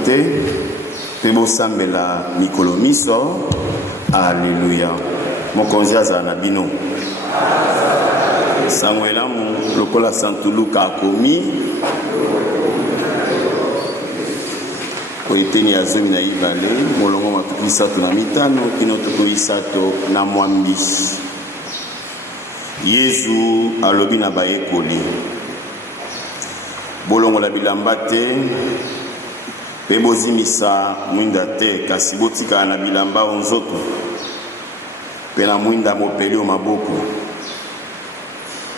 qualité, Pebo Sambela Mikolo Miso, Alléluia. Mon conseil à Nabino. Samuela, mon lokola Santuluka Komi, Koeteni Azumi na Ibale, Molongo Matukisato na Mitano, Kinotukuisato na Mwambi. Yesu alobi na bayekoli. Bolongo la bilamba te, pe bozimisa mwinda te, kasi botika na bilamba onzoto, pe na mwinda mopeli o maboko.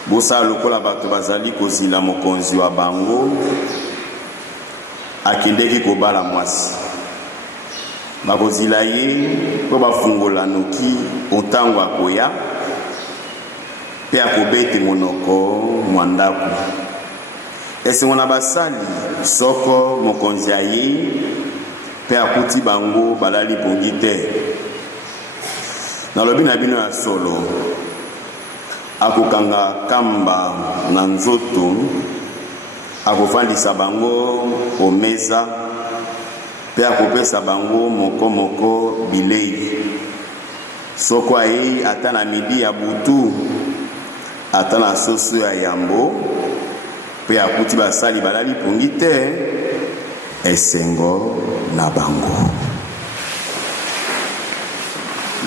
Bosa lokola bato bazali kozila mokonzi wa bango, akendeki kobala mwasi. Bakozila ye, po bafungola noki, otango akoya, pe akobete monoko mwandaku. Ese ngona basali soko mokonzi aye pe akuti bango balali pongi te. Na lobi na bino ya solo akokanga kamba na nzoto akofandisa bango omeza pe akopesa bango moko bilei. Soko aye ata na midi ya butu ata na soso ya yambo pe akuti basali balali pongi te esengo na bango.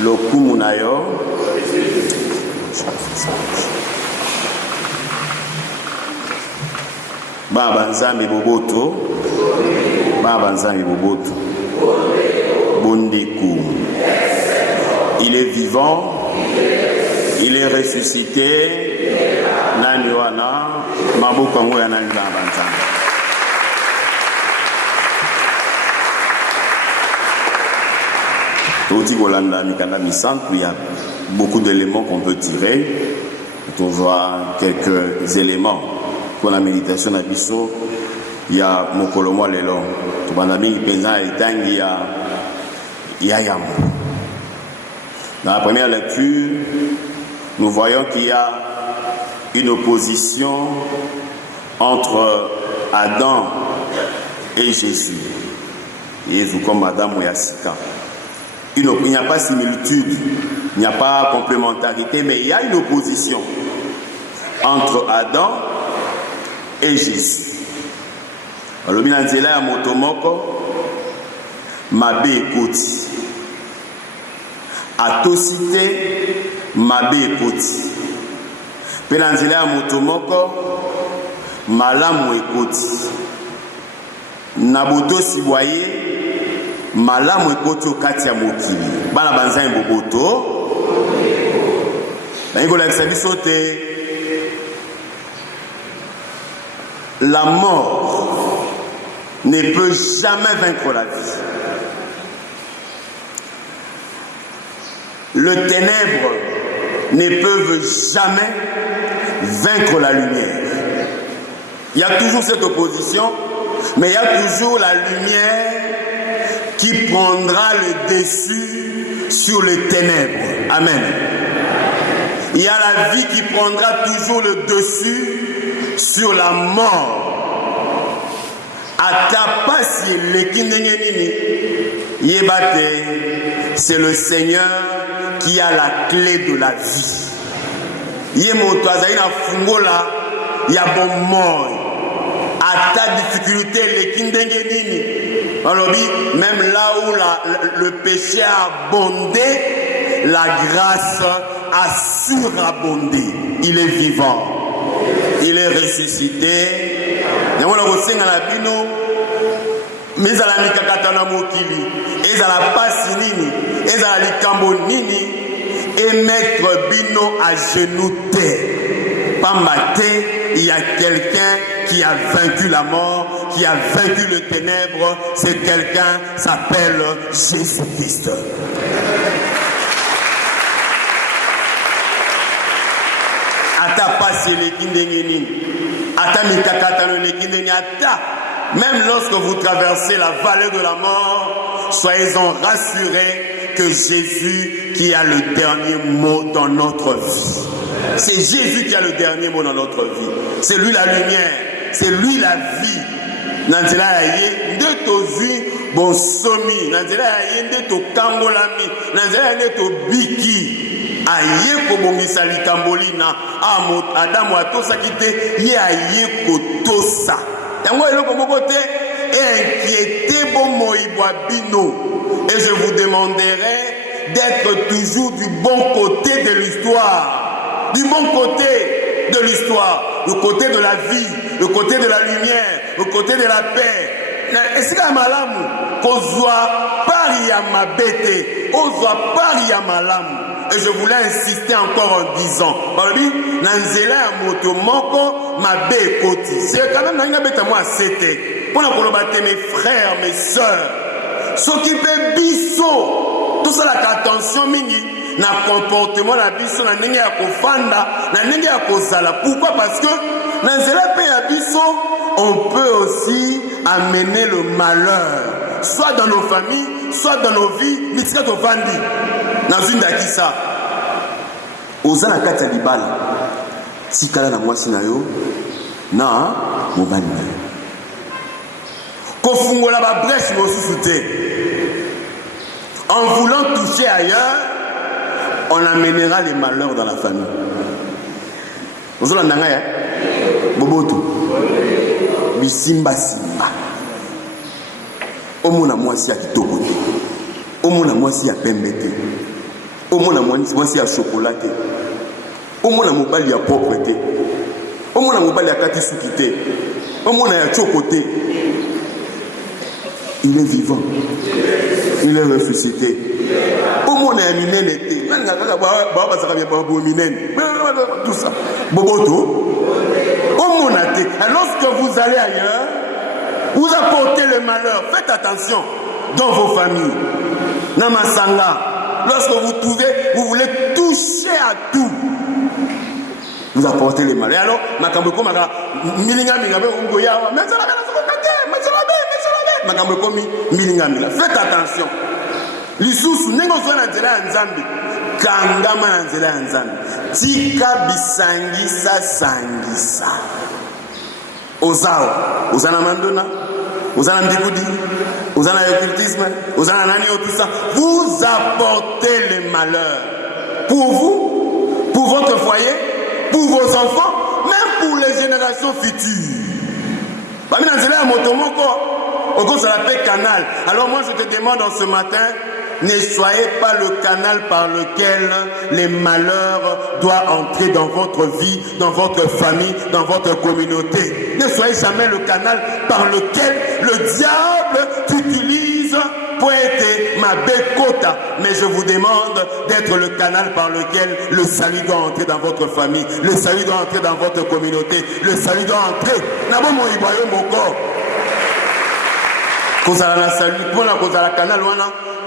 Lokumu na yo Baba Nzambe boboto, Baba Nzambe boboto, Bondeku. Il est vivant, il est ressuscité. Nani wana mabuka ngo ya nani Baba Nzambe. Toti kolanda mikanda misantu, il y a beaucoup d'éléments qu'on peut tirer. On voit quelques éléments pour la méditation na biso. Il y a mokolomo lelo. To banami penza etangi ya yambo. Dans la première lecture, nous voyons qu'il y a une opposition entre Adam et Jésus. Jésus comme Adam ou Yassika. Il n'y a pas similitude, il n'y a pas complémentarité, mais il y a une opposition entre Adam et Jésus. Alors, il y a un motomoko, mabe ekoti. Atosité, mabe ekoti. Penanzela ya motomoko, malamu ekoti. Naboto siboye, malamu ekoti okati ya mokili. Bana banzai boboto. Bango la biso te. La mort ne peut jamais vaincre la vie. Le ténèbre ne peuvent jamais vaincre la lumière. Il y a toujours cette opposition, mais il y a toujours la lumière qui prendra le dessus sur les ténèbres. Amen. Il y a la vie qui prendra toujours le dessus sur la mort. Atapasi lekindengenini yebate, c'est le Seigneur qui a la clé de la vie. Yemoto azali na fungola ya bon mort. Ata difficulté lekindengenini. Même là où le péché a abondé, la grâce a surabondé. Il est vivant. Il est ressuscité. Mais à la mikakatana mokili, et à la passe nini, et à la likambo nini, et mettre bino à genoux terre. Pas maté, il y a quelqu'un qui a vaincu la mort, qui a vaincu le ténèbre. C'est quelqu'un s'appelle Jésus-Christ. Ata passe les kindengeni, ata mikakatana les kindengeni, ata. Même lorsque vous traversez la vallée de la mort, soyez-en rassurés que Jésus qui a le dernier mot dans notre vie. C'est Jésus qui a le dernier mot dans notre vie. C'est lui la lumière, c'est lui la vie. nanzela ye nde tozwi bonsomi nanzela ye nde tokangolami nanzela ye nde tobiki aye kobongisa likambo lina adamu atosaki te ye aye kotosa yango eloko moko te inquiétez bomoi bwa bino et je vous demanderai d'être toujours du bon côté de l'histoire, du bon côté de l'histoire, le côté de la vie, le côté de la lumière, le côté de la paix. Est-ce que malamu kozwa pari ya mabete, ozwa pari ya malamu? Et je voulais insister encore en disant, balobi nanzela ya moto moko mabe koti. C'est quand même na beta moi c'était. Pour mes frères, mes sœurs, s'occuper biso, tout ça la attention mingi, na comportement la biso na nenge ya kofanda, na nenge ya kozala. Pourquoi? Parce que dans zela pe ya biso, on peut aussi amener le malheur, soit dans nos familles, soit dans nos vies, mitika to fandi. Dans une dakisa, ozana kata libala, tikala na mwasi na yo, na mobali na yo. Kofungola ba brèche mosusu te. En voulant toucher ailleurs, on amènera les malheurs dans la famille. Vous avez entendu? Boboto. Bisimba simba. Omona mwasi ya kitoko te. Omona mwasi ya pembe te. Omona mwasi ya chocolat te. Omona mobali ya propre te. Omona mobali ya kati suki te. Omona ya choko te. Il est vivant. Il est ressuscité. Au monde est minene. Tout ça. Boboto. Au monde est. Lorsque vous allez ailleurs, vous apportez le malheur. Faites attention dans vos familles. Namasanga. Lorsque vous trouvez, vous voulez toucher à tout. Vous apportez le malheur. Alors, Makamboko Maka, Milinga Mingabe, Ungoya, mais ça la faites attention. Lisusu nengo zona nzela ya nzambe kangama na nzela ya nzambe tika bisangisa sangisa ozao ozana mandona ozana ndikudi ozana occultisme ozana nani tout ça vous apportez le malheur pour vous, pour votre foyer, pour vos enfants, même pour les générations futures. Bami na nzela ya moto moko on s'appelle canal. Alors moi je te demande en ce matin, ne soyez pas le canal par lequel les malheurs doivent entrer dans votre vie, dans votre famille, dans votre communauté. Ne soyez jamais le canal par lequel le diable t'utilise pour être ma bécota. Mais je vous demande d'être le canal par lequel le salut doit entrer dans votre famille, le salut doit entrer dans votre communauté, le salut doit entrer.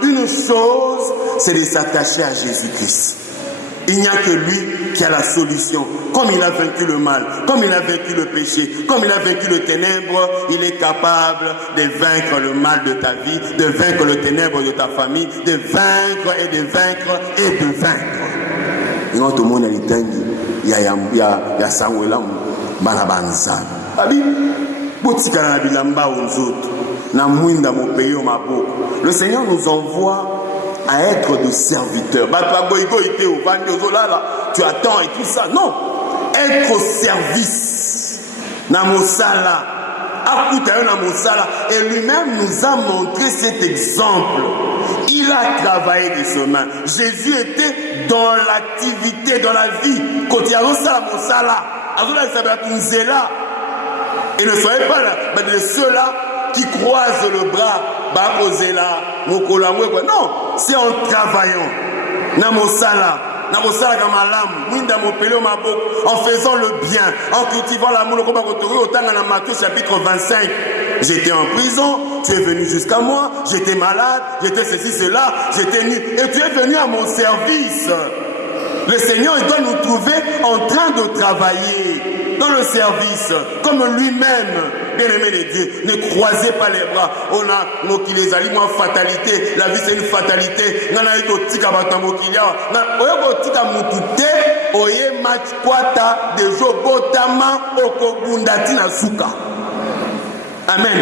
Une chose, c'est de s'attacher à Jésus-Christ. Il n'y a que lui qui a la solution. Comme il a vaincu le mal, comme il a vaincu le péché, comme il a vaincu le ténèbre, il est capable de vaincre le mal de ta vie, de vaincre le ténèbre de ta famille, de vaincre et de vaincre et de vaincre. Non, tout le monde est dingue. Il y a Samuel, Banabanza. Le Seigneur nous envoie à être des serviteurs. Tu attends et tout ça. Non. Être au service. Et lui-même nous a montré cet exemple. Il a travaillé de ce main. Jésus était dans l'activité, dans la vie. Et ne soyez pas là, mais de ceux-là qui croisent le bras, non, c'est en travaillant, en faisant le bien, en cultivant l'amour. Au Matthieu chapitre 25, j'étais en prison, tu es venu jusqu'à moi, j'étais malade, j'étais ceci, cela, j'étais nu, et tu es venu à mon service. Le Seigneur, il doit nous trouver en train de travailler dans le service, comme lui-même, bien-aimé de Dieu. Ne croisez pas les bras. On a nos qui les aliment en fatalité. La vie, c'est une fatalité. Amen.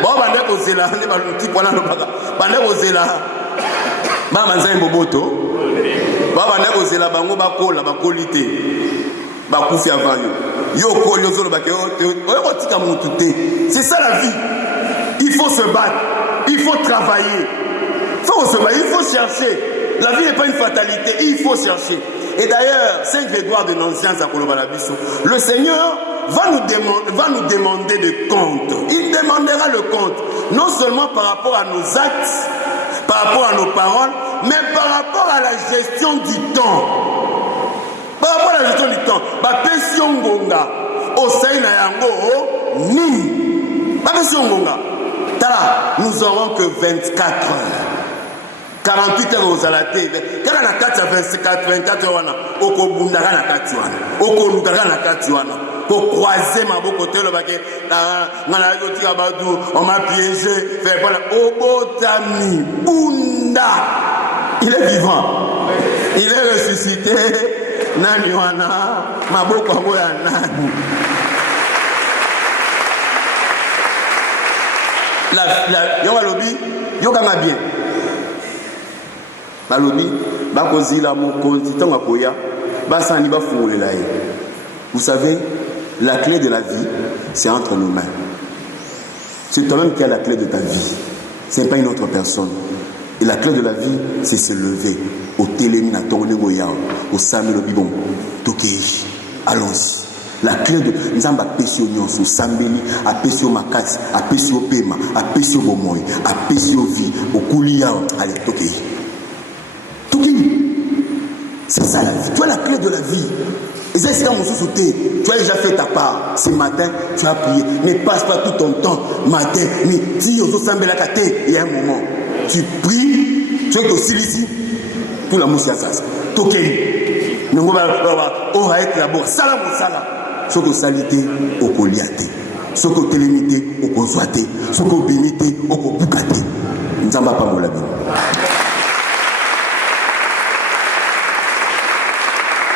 Bon, bande kozela ne ba luti pona no baka. Bande kozela ba manza mboboto. Ba bande kozela bango bakola bakolite. Ba kufi avanyo. Yo kolyo zolo bake o tika mutu te. C'est ça la vie. Il faut se battre. Il faut travailler. Il faut chercher. La vie n'est pas une fatalité. Il faut chercher. Et d'ailleurs, Saint Grégoire de Nazianz à Kolobalabiso, le Seigneur va nous demander de compte. Il demandera le compte, non seulement par rapport à nos actes, par rapport à nos paroles, mais par rapport à la gestion du temps. Par rapport à la gestion du temps. Bapesio ngonga, osaina yango ni. Bapesio ngonga. Tala, nous aurons que 24 heures. 48 heures aux alatés. Quand on a 24 heures, on a pour croiser ma côté, on m'a piégé. Il est vivant. Il est ressuscité. Bien. Vous savez, la clé de la vie, c'est entre nos mains. C'est toi-même qui as la clé de ta vie. Ce n'est pas une autre personne. Et la clé de la vie, c'est se lever. Au télémina, au samelo bibon, tokeji. Allons-y. La clé de Nzamba Pesio Nyonso, Sambeli, a Pesio Makas, a Pesio Pema, a Pesio Bomoy, a Pesio Vi, au Koulia, allez, tokeji. C'est ça la vie. Tu as la clé de la vie. Et c'est ça, tu as déjà fait ta part. Ce matin, tu as prié. Ne passe pas tout ton temps. Matin, midi, il y a un moment. Tu pries, tu es aussi ici. Tout la mousse à ça. Toké. Nous allons être là-bas. Salam ou salam. Ce que salité, au coliaté. Ce que télémité, au cozoité. Ce que bénité, au boucaté. Nous n'avons pas mon label.